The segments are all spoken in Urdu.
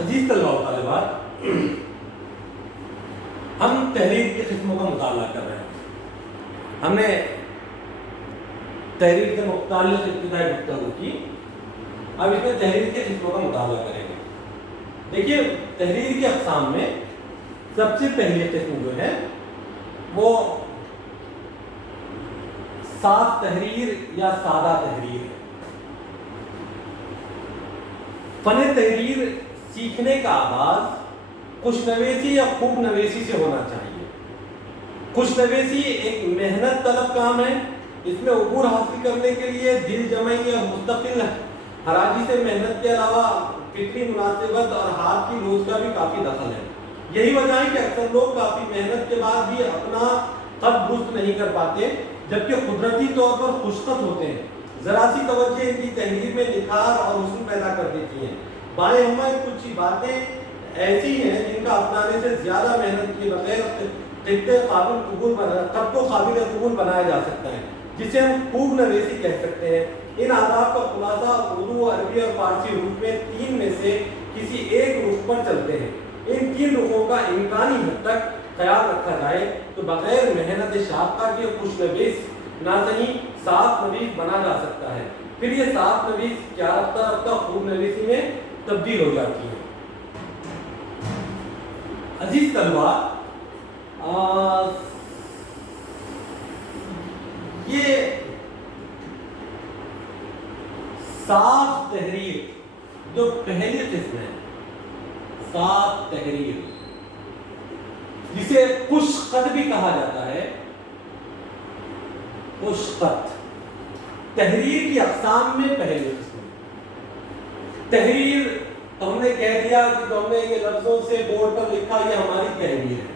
عزیز طلباء و طالبات، ہم تحریر کی قسموں کا مطالعہ کر رہے ہیں. ہم نے تحریر کے مختلف ابتدائی گفتگو کی. اب اس میں تحریر کی قسموں کا مطالعہ کریں گے. دیکھیے، تحریر کی اقسام میں سب سے پہلی قسم جو ہے وہ صاف تحریر یا سادہ تحریر ہے. فن تحریر سیکھنے کا آغاز خوش نویسی یا خوب نویسی سے ہونا چاہیے. خوش نویسی ایک محنت طلب کام ہے. اس میں عبور حاصل کرنے کے لیے دل جمعی یا مستقل حراجی سے محنت کے علاوہ فکری مناسبت اور ہاتھ کی لوچ کا بھی کافی دخل ہے. یہی وجہ ہے کہ اکثر لوگ کافی محنت کے بعد بھی اپنا خط درست نہیں کر پاتے، جبکہ قدرتی طور پر خوشخط ہوتے ہیں. ذرا سی توجہ ان کی تحریر میں نکھار اور حسن پیدا کر دیتی ہیں. بائیں ہمیں کچھ باتیں ایسی ہیں جن کا اپنانے سے زیادہ محنت کیے بغیر خط کو قابل قبول بنایا جا سکتا ہے، جسے ہم خوب نویسی کہہ سکتے ہیں. ان آداب کا خلاصہ اردو، عربی اور فارسی حروف میں تین میں سے کسی ایک رخ پر چلتے ہیں. ان تین رخوں کا امکانی حد تک خیال رکھا جائے تو بغیر محنت شاقہ کے خوش نویس نہ صحیح صاف نویس بنا جا سکتا ہے. پھر یہ صاف نویس کیا رفتہ رفتہ خوب نویسی میں تبدیل ہو جاتی ہے. عزیز طلباء، یہ صاف تحریر جو پہلی قسم ہے، صاف تحریر جسے خوش خط بھی کہا جاتا ہے. خوش خط تحریر کی اقسام میں پہلی قسم. تحریر تو ہم نے کہہ دیا کہ جو ہم نے یہ لفظوں سے بورڈ پر لکھا یہ ہماری تحریر ہے.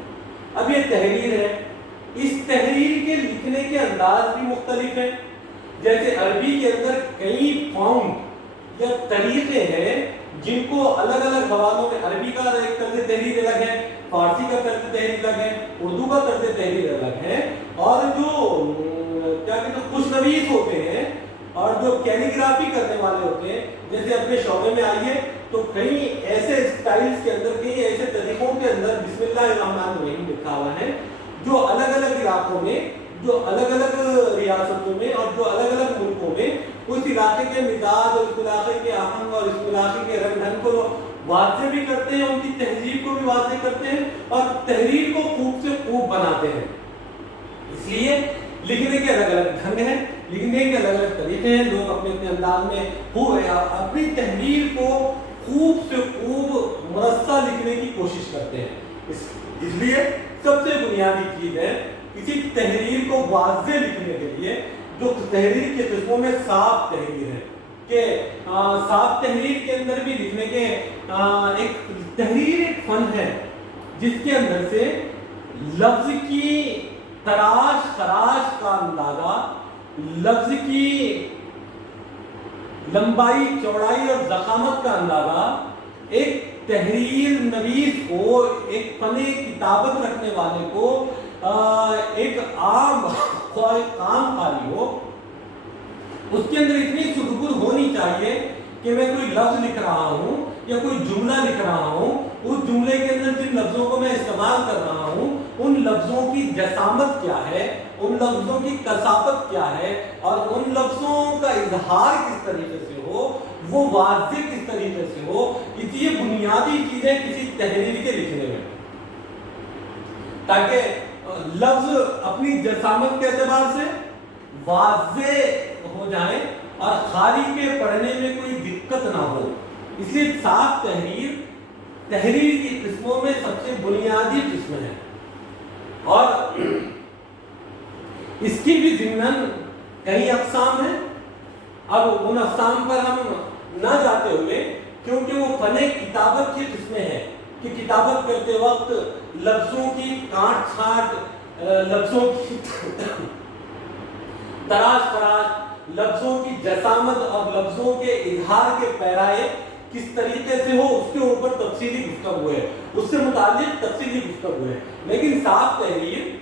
اب یہ تحریر ہے. اس تحریر کے لکھنے کے انداز بھی مختلف ہیں. جیسے عربی کے اندر کئی فارم یا طریقے ہیں جن کو الگ الگ حوالوں میں، عربی کا ایک طرز تحریر الگ ہے، فارسی کا طرز تحریر الگ ہے، اردو کا طرز تحریر الگ ہے. اور جو کیا کہتے ہیں خوش نویس ہوتے ہیں اور جو کیلیگرافی کرنے والے ہوتے ہیں، جیسے اپنے شعبے میں آئیے تو کئی ایسے سٹائلز کے اندر، کئی ایسے طریقوں کے اندر بسم اللہ الرحمن الرحیم لکھا ہوا ہے جو الگ الگ علاقوں میں، جو الگ الگ ریاستوں میں اور جو الگ الگ ملکوں میں اس علاقے کے مزاج اور اس علاقے کے آہنگ اور اس علاقے کے رنگ ڈھنگ کو واضح بھی کرتے ہیں، ان کی تہذیب کو بھی واضح کرتے ہیں اور تحریر کو خوب سے خوب بناتے ہیں. اس لیے لکھنے کے الگ الگ ڈھنگ ہیں، لکھنے کے الگ الگ طریقے ہیں. لوگ اپنے اپنے انداز میں خوب اپنی تحریر کو خوب سے خوب مرصع لکھنے کی کوشش کرتے ہیں. اس لیے سب سے بنیادی چیز ہے کسی تحریر کو واضح لکھنے کے لیے جو تحریر کے قسموں میں صاف تحریر ہے کہ صاف تحریر کے اندر بھی لکھنے کے ایک تحریر ایک فن ہے جس کے اندر سے لفظ کی تراش خراش کا اندازہ، لفظ کی لمبائی چوڑائی اور ضخامت کا اندازہ ایک تحریر نویس کو، ایک فن کتابت رکھنے والے کو، ایک عام کام قاری ہو، اس کے اندر اتنی سدبر ہونی چاہیے کہ میں کوئی لفظ لکھ رہا ہوں یا کوئی جملہ لکھ رہا ہوں، اس جملے کے اندر جن لفظوں کو میں استعمال کر رہا ہوں ان لفظوں کی جسامت کیا ہے، ان لفظوں کی کثافت کیا ہے اور ان لفظوں کا اظہار کس طریقے سے ہو، وہ واضح کس طریقے سے ہو. یہ بنیادی چیزیں کسی تحریر کے لکھنے میں، تاکہ لفظ اپنی جسامت کے اعتبار سے واضح ہو جائیں اور خاری کے پڑھنے میں کوئی دقت نہ ہو. اس لیے صاف تحریر تحریر کی قسموں میں سب سے بنیادی قسم ہے اور اس کی بھی ضمناً کئی اقسام ہیں. اب ان اقسام پر ہم نہ جاتے ہوئے، کیونکہ وہ فن کتابت کی قسمیں ہیں کہ کتابت کرتے وقت لفظوں کی کاٹ چھانٹ، لفظوں کی تراش خراش، لفظوں کی جسامت اور لفظوں کے اظہار کے پیرائے کس طریقے سے ہو اس کے اوپر تفصیلی گفتگو ہے، اس سے متعلق تفصیلی گفتگو ہے. لیکن صاف تحریر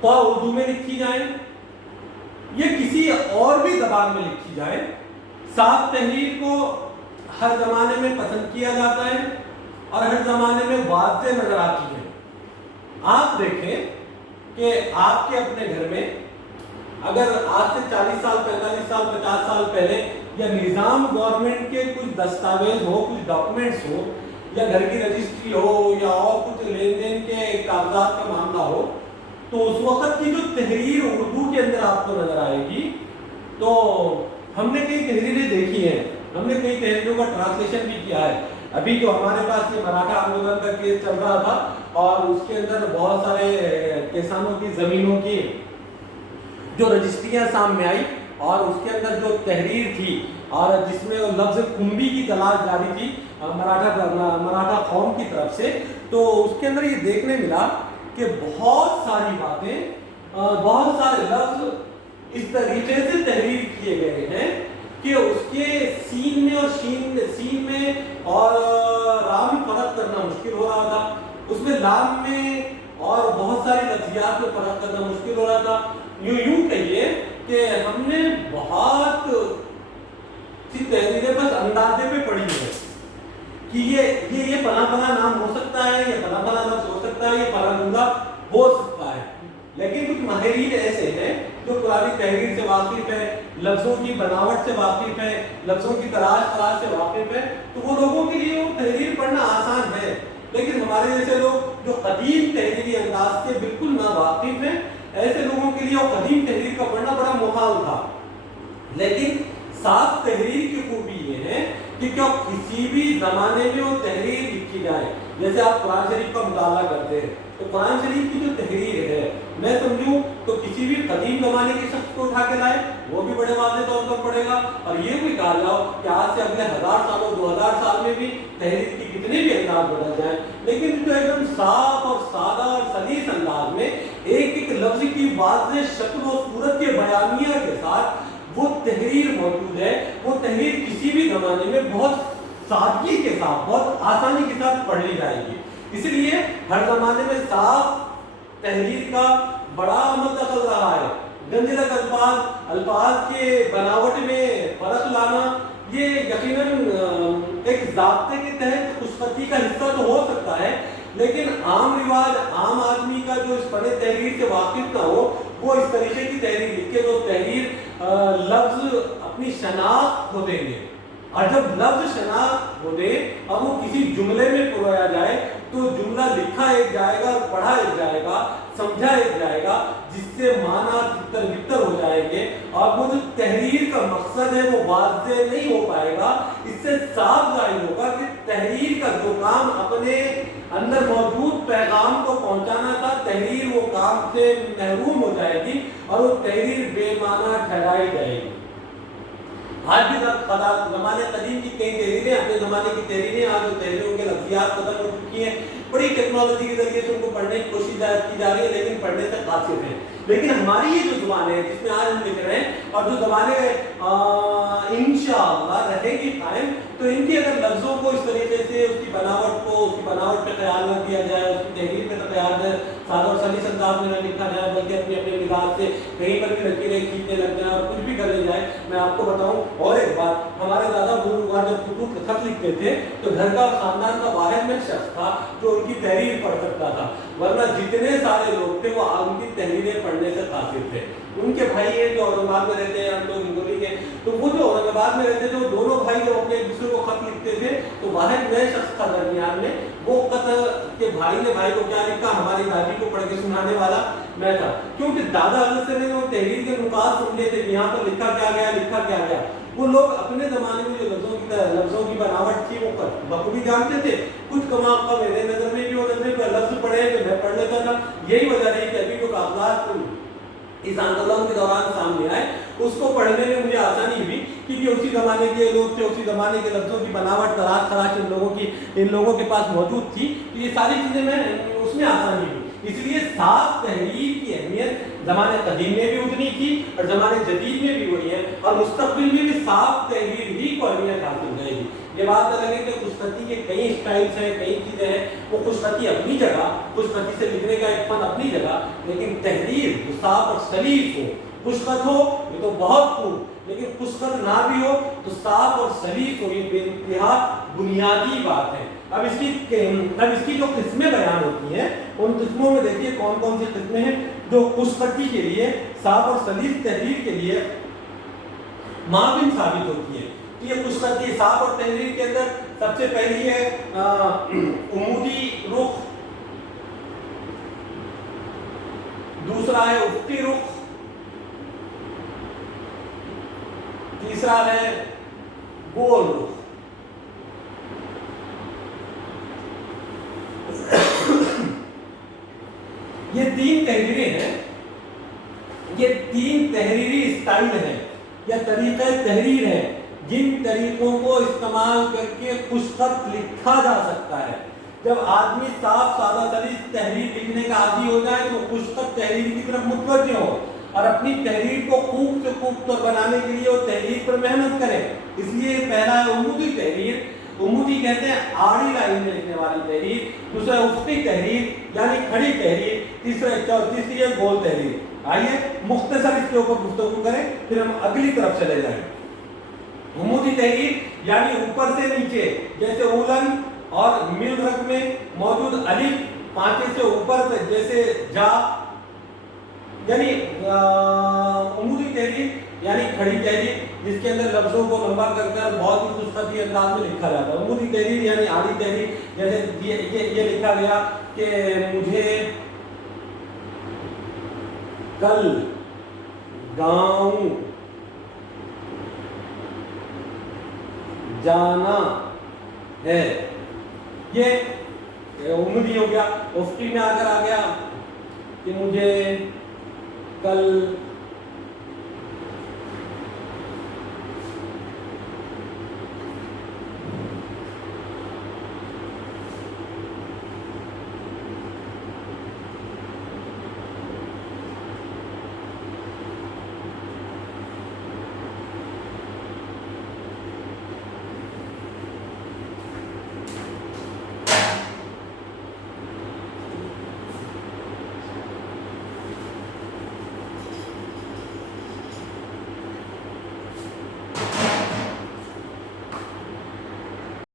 خواہ اردو میں لکھی جائے یا کسی اور بھی زبان میں لکھی جائے، صاف تحریر کو ہر زمانے میں پسند کیا جاتا ہے اور ہر زمانے میں واضح نظر آتی ہے. آپ دیکھیں کہ آپ کے اپنے گھر میں اگر آج سے 40 سال 45 سال 50 سال پہلے یا نظام گورنمنٹ کے کچھ دستاویز ہو, کچھ ڈاکومنٹس ہو, یا گھر کی رجسٹری ہو, یا اور کچھ لین دین کے کاغذات کا معاملہ ہو, تو اس وقت کی جو تحریر اردو کے اندر آپ کو نظر آئے گی, تو ہم نے کئی تحریریں دیکھی ہیں, ہم نے کئی تحریروں کا ٹرانسلیشن بھی کیا ہے. ابھی جو ہمارے پاس یہ مراٹھا آندولن کا کیس چل رہا تھا اور اس کے اندر بہت سارے کسانوں کی زمینوں کی جو رجسٹریاں سامنے آئی اور اس کے اندر جو تحریر تھی اور جس میں وہ لفظ کنبی کی تلاش جاری تھی مراٹھا قوم کی طرف سے, تو اس کے اندر یہ دیکھنے ملا کہ بہت ساری باتیں, بہت سارے لفظ اس طریقے سے تحریر کیے گئے ہیں کہ اس کے سین میں اور سین میں اور رام میں فرق کرنا مشکل ہو رہا تھا, اس میں لام میں اور بہت ساری لفظیات میں فرق کرنا مشکل ہو رہا تھا. یوں کہیے کہ ہم نے بہت سی تحریریں بس اندازے پہ پڑھی ہے کہ یہ فلاں فلاں نام ہو سکتا ہے, یہ فلاں فلاں لفظ ہو سکتا ہے, یہ فلاں جملہ ہو سکتا ہے. لیکن کچھ ماہرین ایسے ہیں جو پرانی تحریر سے واقف ہے, لفظوں کی بناوٹ سے واقف ہے, لفظوں کی تلاش سے واقف ہے, تو وہ لوگوں کے لیے وہ تحریر پڑھنا آسان ہے. لیکن ہمارے جیسے لوگ جو قدیم تحریری انداز سے بالکل ناواقف ہیں, ایسے لوگوں کے لیے وہ قدیم تحریر کا پڑھنا بڑا محال تھا. لیکن صاف تحریر کی خوبی یہ ہے کہ کیا کسی بھی زمانے میں وہ تحریر لکھی جائے. جیسے آپ قرآن شریف کا مطالعہ کرتے ہیں تو قرآن شریف کی جو تحریر ہے, میں سمجھوں تو کسی بھی قدیم زمانے کے شخص کو اٹھا کے لائے وہ بھی بڑے واضح طور پر پڑھے گا, اور یہ بھی کہا جاؤ کہ آج سے اگلے 1000 سالوں 2000 سال میں بھی تحریر کی کتنے بھی انداز بدل جائیں, لیکن جو ایک دم صاف اور سادہ اور سلیس انداز میں ایک ایک لفظ کی واضح شکل و صورت کے بیانیہ کے ساتھ وہ تحریر موجود ہے, وہ تحریر کسی بھی زمانے میں بہت سادگی کے ساتھ, بہت آسانی کے ساتھ پڑھ لی جائے گی. اس لیے ہر زمانے میں صاف تحریر کا بڑا عمل دخل رہا ہے. گنجلک الفاظ کے بناوٹ میں فرق لانا یہ یقیناً ایک ضابطے کے تحت خوش خطی کا حصہ تو ہو سکتا ہے, لیکن عام رواج عام آدمی کا جو اس فن تحریر سے واقف نہ ہو وہ اس طریقے کی تحریر لکھے تو تحریر لفظ اپنی شناخت کھو دیں گے. اور جب لفظ شناخت ہو دے اور وہ کسی جملے میں پرویا جائے تو جملہ لکھا ایک جائے گا, پڑھا ایک جائے گا, سمجھا ایک جائے گا, جس سے معنی تتر بتر ہو جائیں گے, اور وہ جو تحریر کا مقصد ہے وہ واضح نہیں ہو پائے گا. اس سے صاف ظاہر ہوگا کہ تحریر کا جو کام اپنے اندر موجود پیغام کو پہنچانا تھا, تحریر وہ کام سے محروم ہو جائے گی اور وہ تحریر بے معنی ٹھہرائی جائے گی. آج بھی زمانے قدیم کی کئی تحریریں, اپنے زمانے کی تحریریں, آج جو تحریروں کے لفظیات ختم ہو چکی ہیں, بڑی ٹیکنالوجی کے ذریعے سے ان کو پڑھنے کی کوشش کی جا رہی ہے, لیکن پڑھنے سے قاصر ہیں. لیکن ہماری یہ جو زبان ہے جس میں آج ہم لکھ رہے ہیں اور جو زبانیں انشاءاللہ رہے گی قائم, تو ان کی اگر لفظوں کو اس طریقے سے اس کی بناوٹ پہ خیال نہ کیا جائے, اس کی تحریر پہ خیال نہ سادہ اور سلیس انداز میں نہ لکھا جائے, بلکہ اپنے مزاج سے کہیں پر بھی لکیریں کھینچنے لگ جائیں اور کچھ بھی کر لے جائے. میں آپ کو بتاؤں اور ایک بات, ہمارے دادا بزرگوار جب خطوط خط لکھتے تھے تو گھر کا اور خاندان کا واحد میں شخص تھا جو ان کی تحریر پڑھ سکتا تھا, ورنہ جتنے سارے لوگ تھے وہ ان کی تحریریں پڑھنے سے قاصر تھے. ان کے بھائی ہیں جو اورنگ آباد میں رہتے ہیں, ہم لوگ ہندولی کے, تو وہ جو اورنگ آباد میں رہتے تھے وہ دونوں بھائی جب اپنے ایک دوسرے کو خط لکھتے تھے تو واحد نئے شخص تھا درمیان میں, وہ خط کے بھائی نے بھائی کو کیا لکھا, ہماری دادی کو پڑھ کے سنانے والا میں تھا, کیونکہ دادا حضرت سے نے وہ تحریر کے نکات سن لیے تھے کہ یہاں پر لکھا کیا گیا. وہ لوگ اپنے زمانے میں جو لفظوں کی بناوٹ تھی وہ بخوبی جانتے تھے. کچھ کما کا میرے نظر میں بھی وہ نظر پہ لفظ پڑھے کہ میں پڑھ لیتا تھا. یہی وجہ رہی کہ ابھی جو کاغذات اس آندولن کے دوران سامنے آئے اس کو پڑھنے میں مجھے آسانی ہوئی, کیونکہ اسی زمانے کے لوگ تھے, اسی زمانے کے لفظوں کی بناوٹ تراش ان لوگوں کے پاس موجود تھی, تو یہ ساری چیزیں میں اس میں آسانی ہوئی. اس لیے صاف تحریر کی اہمیت زمانے قدیم میں بھی اتنی تھی اور زمانے جدید میں بھی وہی ہے, اور مستقبل میں بھی صاف تحریر ہی کو اہمیت حاصل رہے گی. یہ بات الگ ہے کہ خوش خطی کے کئی اسٹائلس ہیں, کئی چیزیں ہیں, وہ خوش خطی اپنی جگہ، خوش خطی سے لکھنے کا ایک فن اپنی جگہ، لیکن تحریر جو صاف اور سلیس ہو، خوش خط ہو یہ تو بہت خوب، لیکن خوش خط نہ بھی ہو تو صاف اور سلیس ہو، یہ بے انتہا بنیادی بات ہے۔ اب اس کی جو قسمیں بیان ہوتی ہیں ان قسموں میں دیکھیے کون کون سی قسمیں ہیں جو خوش خطی کے لیے، صاف اور سلیس تحریر کے لیے معاون ثابت ہوتی ہے۔ یہ خوش خطی صاف اور تحریر کے اندر سب سے پہلی ہے عمودی رخ، دوسرا ہے افقی رخ، تیسرا ہے گول رخ۔ یہ تین تحریریں ہیں، یہ تین تحریری اسٹائل ہیں یا طریقہ تحریر ہے جن طریقوں کو استعمال کر کے خوش خط لکھا جا سکتا ہے۔ جب آدمی صاف سادہ سلیس تحریر لکھنے کا عادی ہو جائے تو خوش خط تحریر کی طرف متوجہ ہو اور اپنی تحریر کو خوب سے خوب بنانے کے لیے وہ تحریر پر محنت کرے۔ اس لیے پہلا ہے عمودی تحریر، عمودی کہتے ہیں آڑی لائن میں لکھنے والی تحریر، دوسرا افقی تحریر یعنی کھڑی تحریر، تیسری ہے گول تحریر۔ آئیے مختصر اس کے اوپر گفتگو کریں پھر ہم اگلی طرف چلے جائیں۔ عمودی تحریر یعنی اوپر سے نیچے، جیسے اولن اور مل رگ میں موجود الف پانچے سے اوپر تک جیسے جا، یعنی عمودی تحریر یعنی کھڑی تحریر جس کے اندر لفظوں کو لمبا کر کر بہت ہی خوش خطی انداز میں لکھا جاتا ہے۔ عمودی تحریر یعنی آڑی تحریر، جیسے یہ لکھا گیا کہ مجھے کل گاؤں جانا ہے، یہ عمودی ہو گیا۔ افقی میں اگر آ گیا کہ مجھے کل